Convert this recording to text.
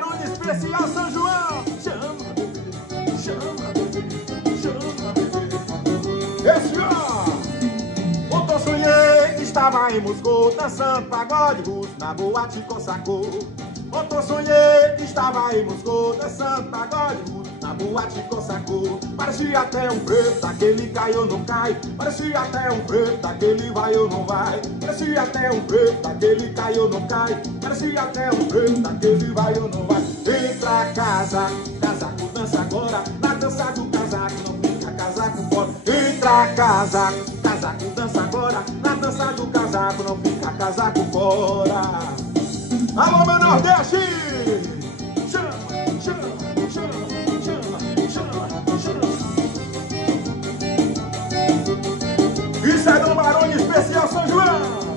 Barulho Especial São João. Chama, bebê, chama, bebê, chama, bebê. Esse ó. Ontem eu sonhei que estava em Moscou, dançando pagode russo na boate Cossacô. Ontem eu sonhei que estava em Moscou, dançando pagode russo na boate Cossacô. Parecia até um preto, daquele cai ou não cai. Parecia até um preto, daquele vai ou não vai. Parecia até um preto, daquele cai ou não cai. Parecia até um preto, daquele vai ou não vai. Entra a casaco dança agora. Na dança do casaco não fica casaco fora. Entra a casaco dança agora. Na dança do casaco não fica casaco fora. Alô, meu Nordeste! Chama, chama, chama, chama, chama, chama. Isso é do Barulho Especial São João!